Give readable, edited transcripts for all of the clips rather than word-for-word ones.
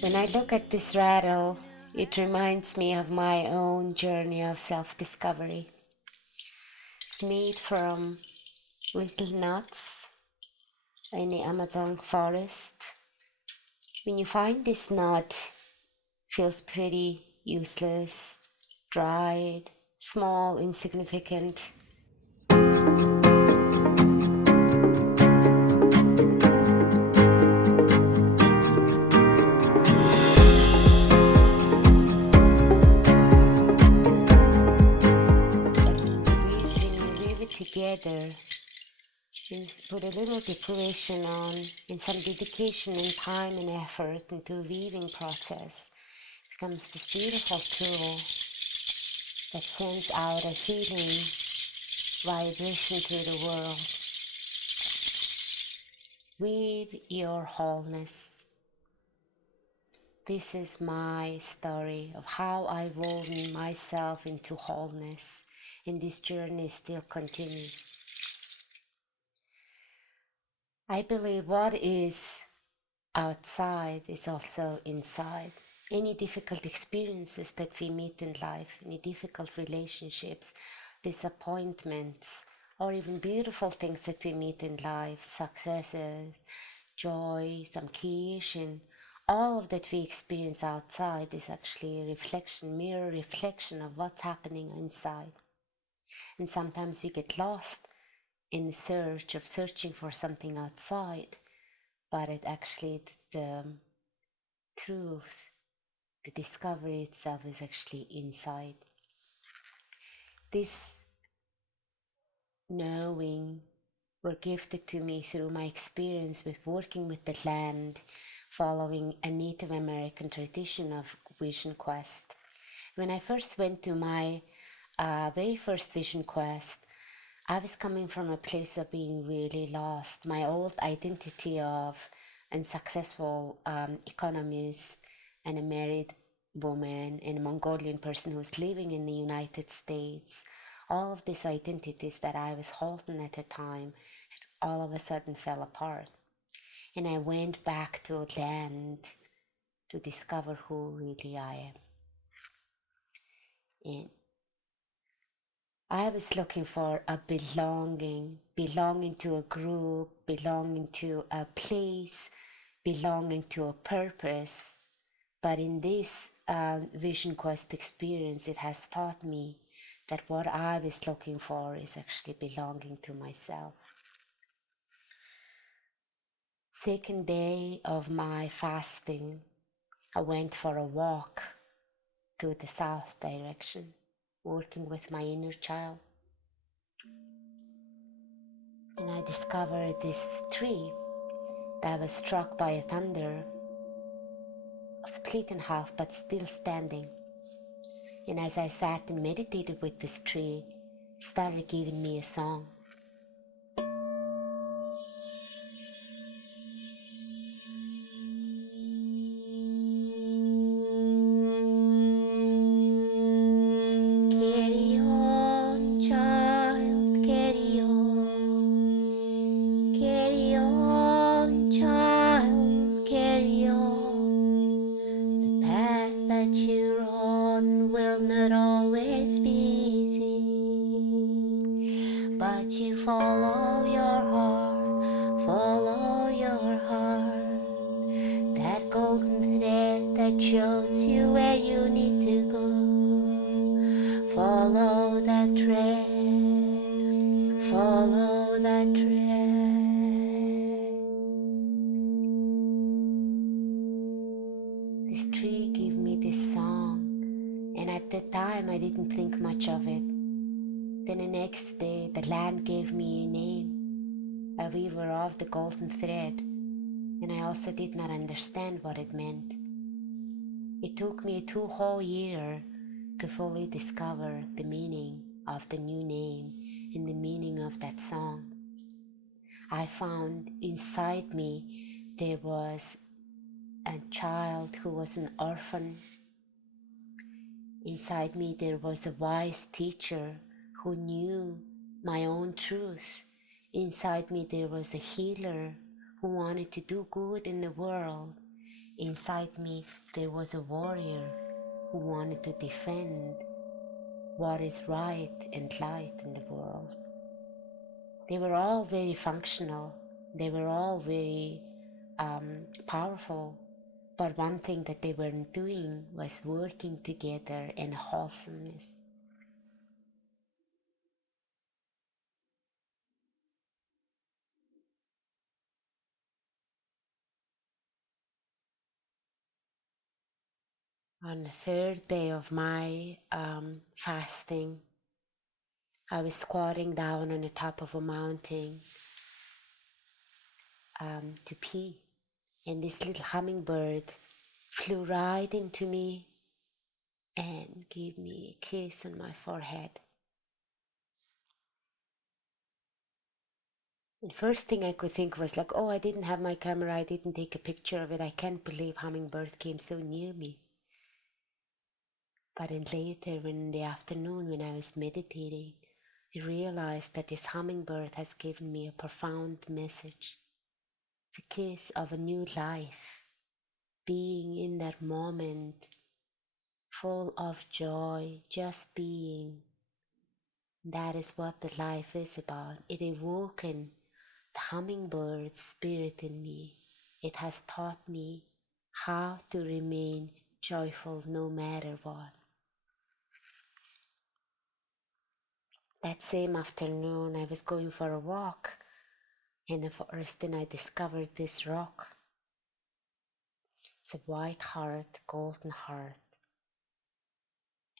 When I look at this rattle, it reminds me of my own journey of self discovery. It's made from little nuts in the Amazon forest. When you find this nut, feels pretty useless, dried, small, insignificant. But when you weave it together, and put a little decoration on and some dedication and time and effort into the weaving process, it becomes this beautiful tool that sends out a healing vibration through the world. Weave your wholeness. This is my story of how I woven myself into wholeness, and this journey still continues. I believe what is outside is also inside. Any difficult experiences that we meet in life, any difficult relationships, disappointments, or even beautiful things that we meet in life, successes, joy, some creation, all of that we experience outside is actually a reflection, mirror reflection of what's happening inside. And sometimes we get lost in the search of searching for something outside, but it actually the truth, the discovery itself is actually inside. This knowing were gifted to me through my experience with working with the land, following a Native American tradition of vision quest. When I first went to my very first vision quest, I was coming from a place of being really lost. My old identity of unsuccessful economist and a married woman and a Mongolian person who's living in the United States, all of these identities that I was holding at the time all of a sudden fell apart. And I went back to land to discover who really I am. And I was looking for a belonging to a group, belonging to a place, belonging to a purpose. But in this Vision Quest experience, it has taught me that what I was looking for is actually belonging to myself. Second day of my fasting, I went for a walk to the south direction, working with my inner child. And I discovered this tree that was struck by a thunder, split in half but still standing. And as I sat and meditated with this tree, it started giving me a song. Carry on, child, carry on. Carry on, child, carry on. The path that you're on will not always be easy, but you follow your heart, follow your heart. That golden thread that shows you where you need to go. Follow that thread, follow that thread. This tree gave me this song, and at the time I didn't think much of it. Then the next day the land gave me a name, a weaver of the golden thread, and I also did not understand what it meant. It took me 2 whole years to fully discover the meaning of the new name and the meaning of that song. I found inside me there was a child who was an orphan. Inside me there was a wise teacher who knew my own truth. Inside me there was a healer who wanted to do good in the world. Inside me, there was a warrior who wanted to defend what is right and light in the world. They were all very functional. They were all very powerful. But one thing that they weren't doing was working together in wholesomeness. On the third day of my fasting, I was squatting down on the top of a mountain to pee. And this little hummingbird flew right into me and gave me a kiss on my forehead. And first thing I could think was like, oh, I didn't have my camera, I didn't take a picture of it. I can't believe hummingbird came so near me. But then later, in the afternoon, when I was meditating, I realized that this hummingbird has given me a profound message. It's a kiss of a new life, being in that moment, full of joy, just being. That is what the life is about. It awoken the hummingbird spirit in me. It has taught me how to remain joyful no matter what. That same afternoon, I was going for a walk in the forest and I discovered this rock. It's a white heart, golden heart,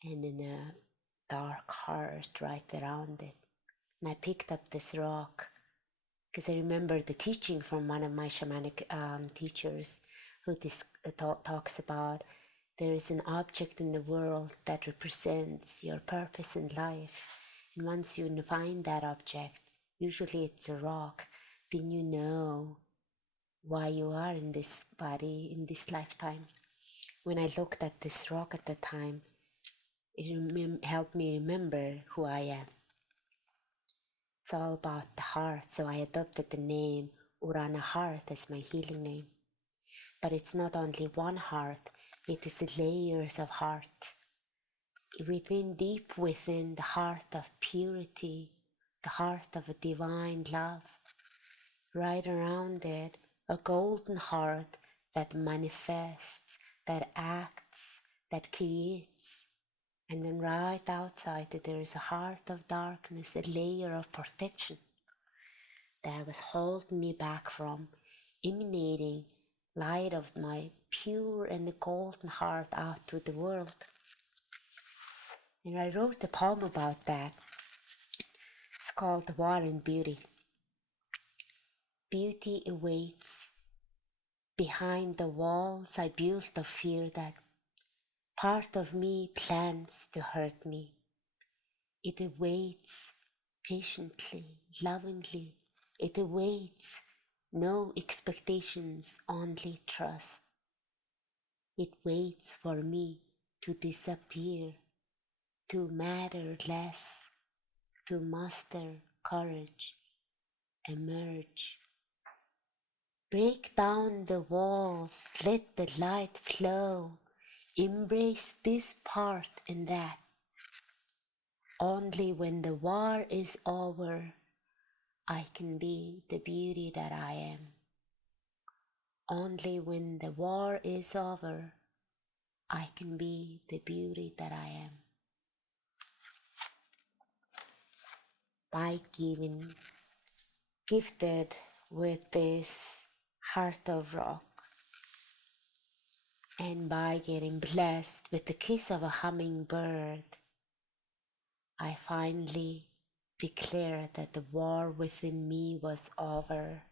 and then a dark heart right around it. And I picked up this rock because I remember the teaching from one of my shamanic teachers who talks about there is an object in the world that represents your purpose in life. And once you find that object, usually it's a rock, then you know why you are in this body, in this lifetime. When I looked at this rock at the time, it helped me remember who I am. It's all about the heart, so I adopted the name Urana Heart as my healing name. But it's not only one heart, it is layers of heart. Deep within the heart of purity, the heart of a divine love. Right around it, a golden heart that manifests, that acts, that creates. And then right outside it, there is a heart of darkness, a layer of protection that was holding me back from emanating light of my pure and golden heart out to the world. And I wrote a poem about that. It's called War and Beauty. Beauty awaits. Behind the walls I built of fear that part of me plans to hurt me. It awaits patiently, lovingly. It awaits no expectations, only trust. It waits for me to disappear, to matter less, to muster courage, emerge. Break down the walls, let the light flow, embrace this part and that. Only when the war is over, I can be the beauty that I am. Only when the war is over, I can be the beauty that I am. By giving, gifted with this heart of rock, and by getting blessed with the kiss of a hummingbird, I finally declared that the war within me was over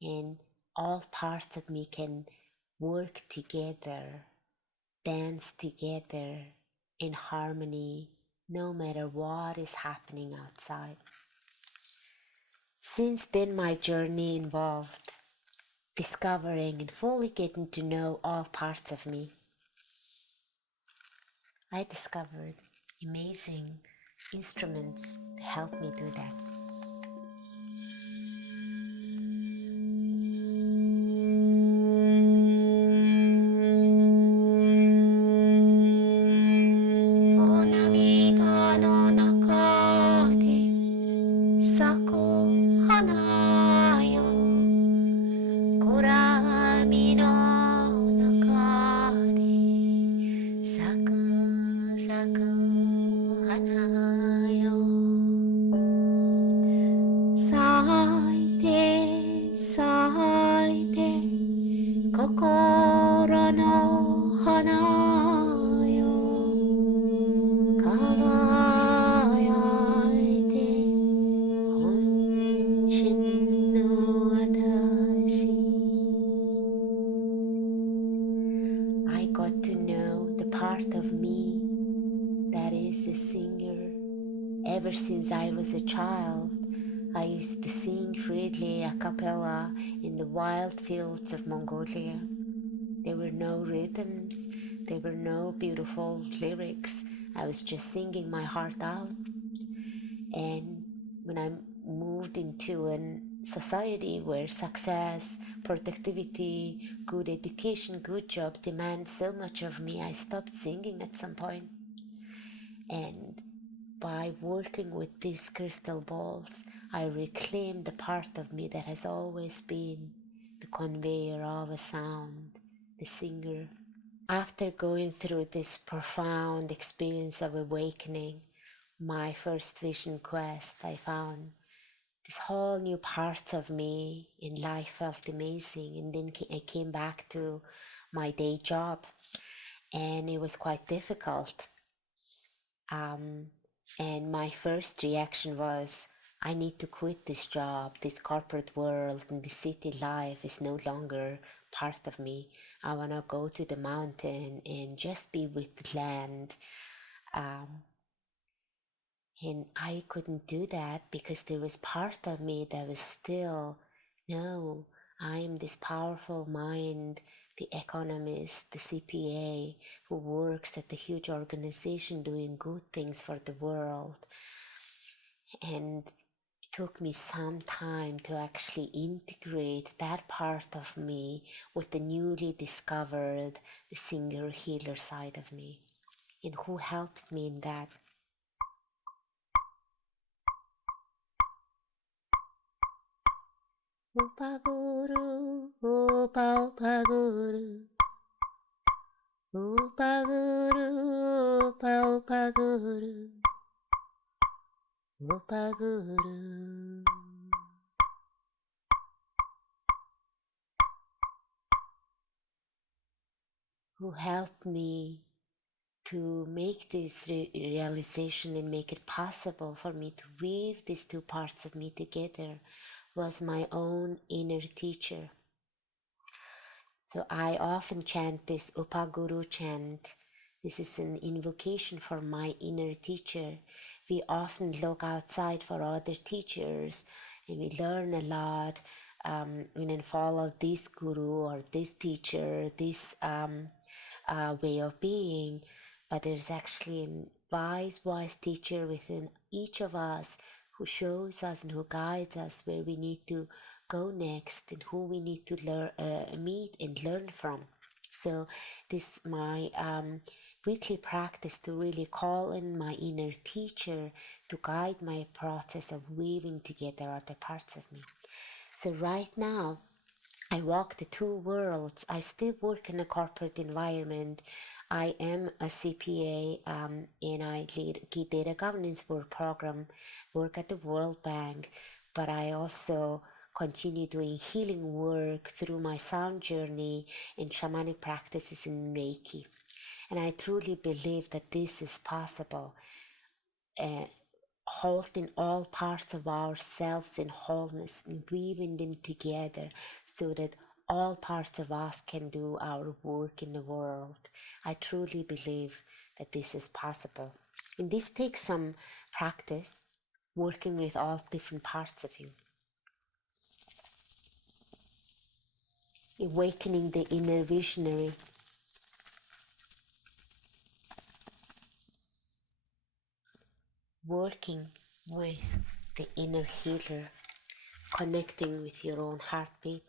and all parts of me can work together, dance together in harmony, no matter what is happening outside. Since then, my journey involved discovering and fully getting to know all parts of me. I discovered amazing instruments to help me do that. 心の花よ輝いて本心の私 I got to know the part of me that is a singer. Ever since I was a child, I used to sing freely a cappella in the wild fields of Mongolia. There were no rhythms, there were no beautiful lyrics. I was just singing my heart out. And when I moved into a society where success, productivity, good education, good job demand so much of me, I stopped singing at some point. And by working with these crystal balls, I reclaimed the part of me that has always been the conveyor of a sound, the singer. After going through this profound experience of awakening, my first vision quest, I found this whole new part of me in life felt amazing. And then I came back to my day job, and it was quite difficult. And my first reaction was, I need to quit this job. This corporate world and the city life is no longer part of me. I want to go to the mountain and just be with the land. And I couldn't do that because there was part of me that was still, no, I'm this powerful mind, the economist, the CPA who works at the huge organization doing good things for the world. And it took me some time to actually integrate that part of me with the newly discovered, the singer healer side of me. And who helped me in that? Opa guru, opa opa guru, opa guru, opa opa guru, opa guru. Who helped me to make this realization and make it possible for me to weave these two parts of me together was my own inner teacher. So I often chant this Upaguru chant. This is an invocation for my inner teacher. We often look outside for other teachers and we learn a lot and then follow this guru or this teacher, this way of being. But there's actually a wise teacher within each of us who shows us and who guides us where we need to go next and who we need to meet and learn from. So this my weekly practice to really call in my inner teacher to guide my process of weaving together other parts of me. So right now I walk the two worlds. I still work in a corporate environment. I am a CPA and I lead data governance work program, work at the World Bank, but I also continue doing healing work through my sound journey and shamanic practices in Reiki. And I truly believe that this is possible. Holding all parts of ourselves in wholeness and weaving them together so that all parts of us can do our work in the world. I truly believe that this is possible. And this takes some practice, working with all different parts of you. Awakening the inner visionary. Working with the inner healer, connecting with your own heartbeat.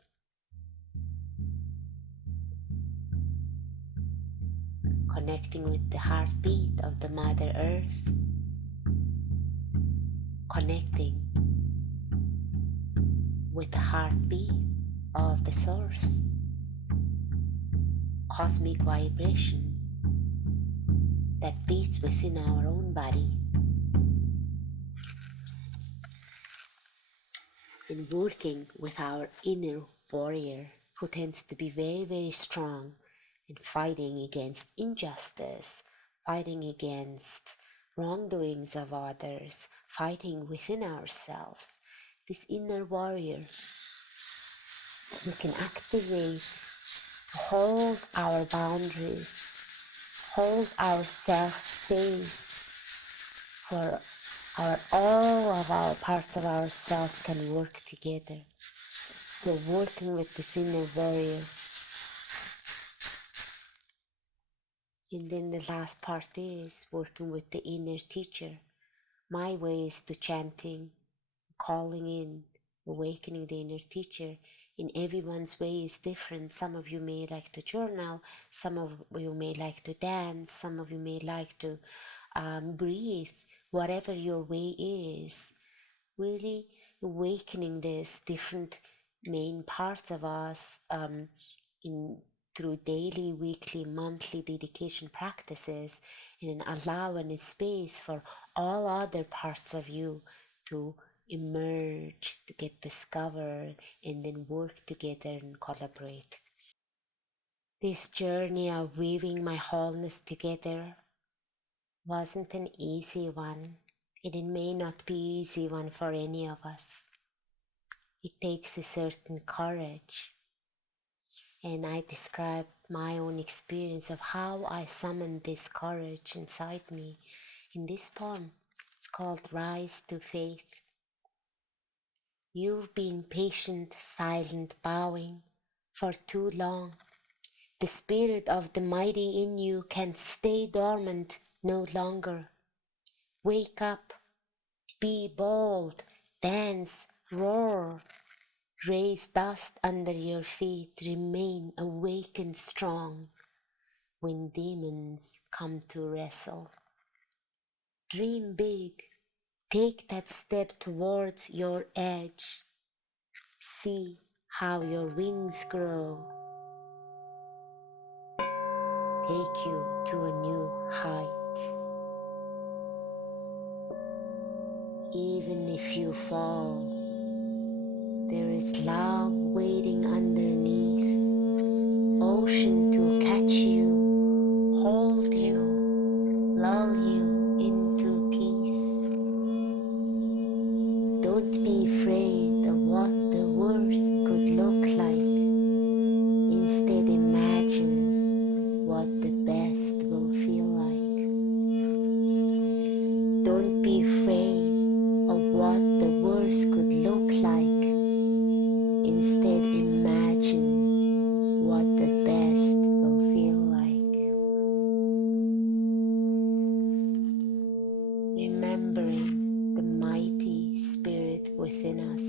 Connecting with the heartbeat of the Mother Earth. Connecting with the heartbeat of the Source. Cosmic vibration that beats within our own body. And working with our inner warrior, who tends to be very, very strong in fighting against injustice, fighting against wrongdoings of others, fighting within ourselves. This inner warrior we can activate to hold our boundaries, hold ourselves safe, for all of our parts of ourselves can work together. So working with this inner warrior. And then the last part is working with the inner teacher. My way is to chanting, calling in, awakening the inner teacher. In everyone's way is different. Some of you may like to journal, some of you may like to dance, some of you may like to breathe, whatever your way is. Really awakening these different main parts of us in through daily, weekly, monthly dedication practices, and allowing a space for all other parts of you to emerge, to get discovered, and then work together and collaborate. This journey of weaving my wholeness together wasn't an easy one, and it may not be easy one for any of us. It takes a certain courage. And I describe my own experience of how I summoned this courage inside me in this poem. It's called Rise to Faith. You've been patient, silent, bowing for too long. The spirit of the mighty in you can stay dormant no longer. Wake up, be bold, dance, roar. Raise dust under your feet, remain awake and strong when demons come to wrestle. Dream big, take that step towards your edge. See how your wings grow. Take you to a new height. Even if you fall, there is love waiting underneath, ocean to catch you, hold you, lull you into peace. Don't be afraid of what the worst could look like. Instead, imagine what the best will feel like. Don't be afraid of what the worst could look like. Instead, imagine what the best will feel like. Remembering the mighty spirit within us.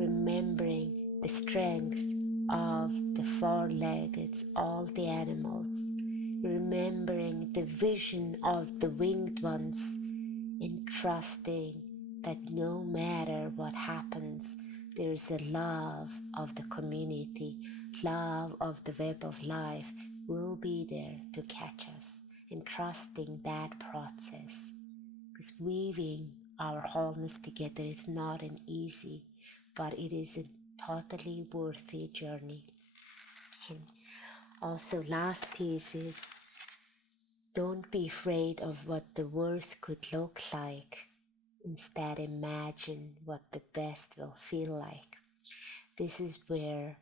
Remembering the strength of the four-legged, all the animals. Remembering the vision of the winged ones, and trusting that no matter what happens, there is a love of the community, love of the web of life will be there to catch us, and trusting that process. Because weaving our wholeness together is not an easy, but it is a totally worthy journey. And also, last piece is, don't be afraid of what the worst could look like. Instead, imagine what the best will feel like. This is where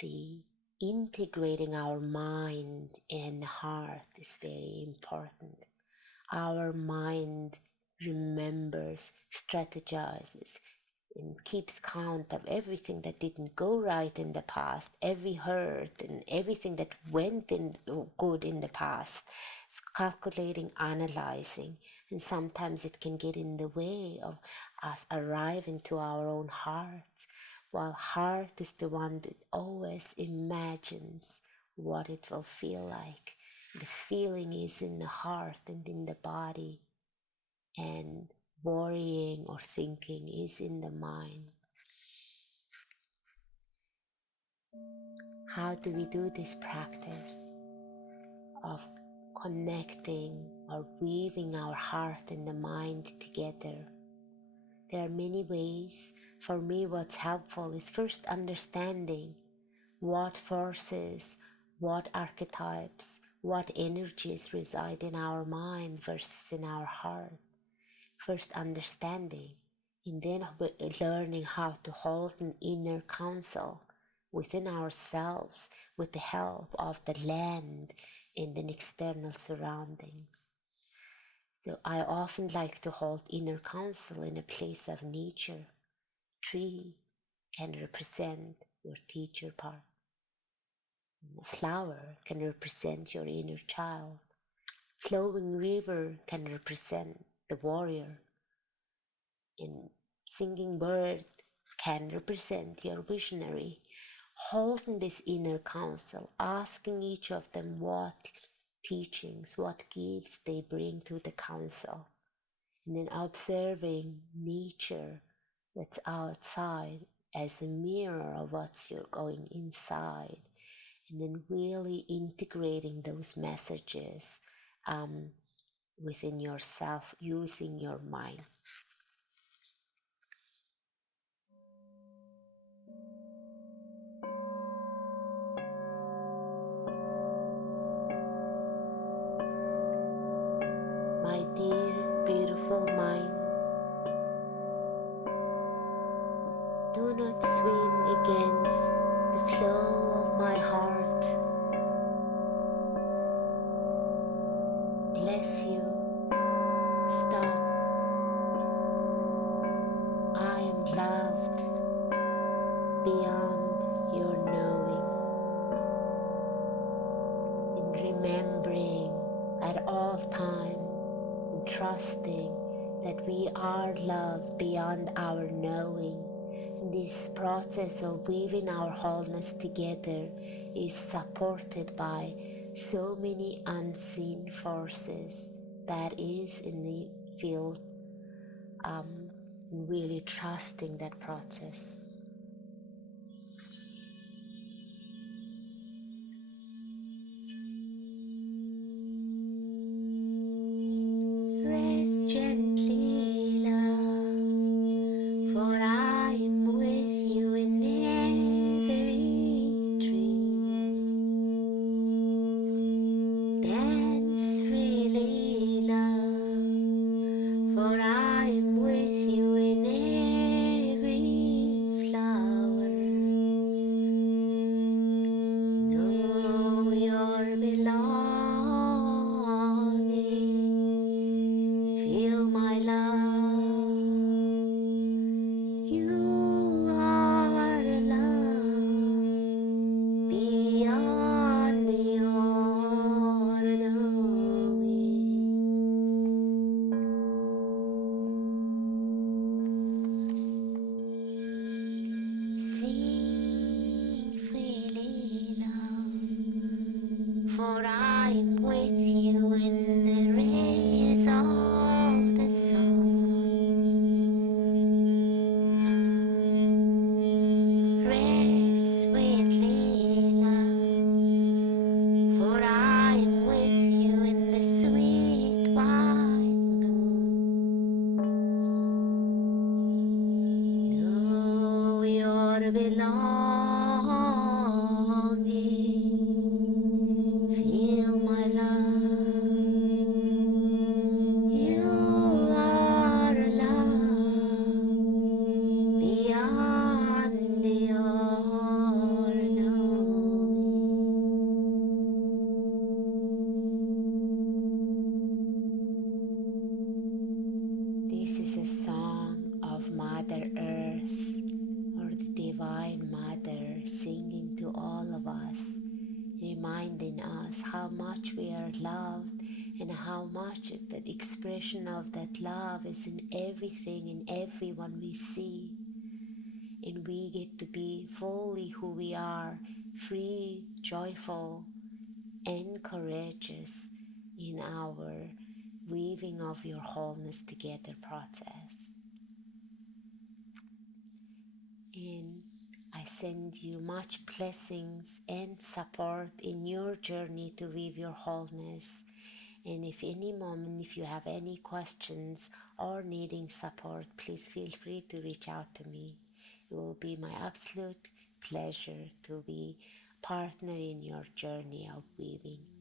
the integrating our mind and heart is very important. Our mind remembers, strategizes, and keeps count of everything that didn't go right in the past, every hurt and everything that went in good in the past. It's calculating, analyzing, and sometimes it can get in the way of us arriving to our own hearts, while heart is the one that always imagines what it will feel like. The feeling is in the heart and in the body, and worrying or thinking is in the mind. How do we do this practice of connecting or weaving our heart and the mind together? There are many ways, For me, what's helpful is first understanding what forces, what archetypes, what energies reside in our mind versus in our heart. First understanding, and then learning how to hold an inner council within ourselves with the help of the land and an external surroundings. So I often like to hold inner council in a place of nature. Tree can represent your teacher part. A flower can represent your inner child. Flowing river can represent the warrior. And singing bird can represent your visionary. Holding this inner council, asking each of them what teachings, what gifts they bring to the council, and then observing nature that's outside as a mirror of what's you're going inside, and then really integrating those messages within yourself using your mind. My dear, beautiful mind, do not swim against the flow of my heart. Bless you. Stop. I am loved beyond your knowing. And remembering at all times and trusting that we are loved beyond our knowing. This process of weaving our wholeness together is supported by so many unseen forces that is in the field, really trusting that process. Rest gently, love, for I am with you in every tree. Dance freely, love, for I am with you in every flower. Know your belonging, feel my love. You are love beyond your knowing. Sing freely, love, for I am with you in the rays of the sun. Rest sweetly, love, for I am with you in the sweet white moon. Know your belonging, feel my love. You are love beyond your knowing. This is a song of Mother Earth, or the Divine Mother, singing to all of us, reminding us how much we are loved and how much of that expression of that love is in everything and everyone we see. And we get to be fully who we are, free, joyful, and courageous in our weaving of your wholeness together process. And I send you much blessings and support in your journey to weave your wholeness. And if any moment, if you have any questions or needing support, please feel free to reach out to me. It will be my absolute pleasure to be partner in your journey of weaving.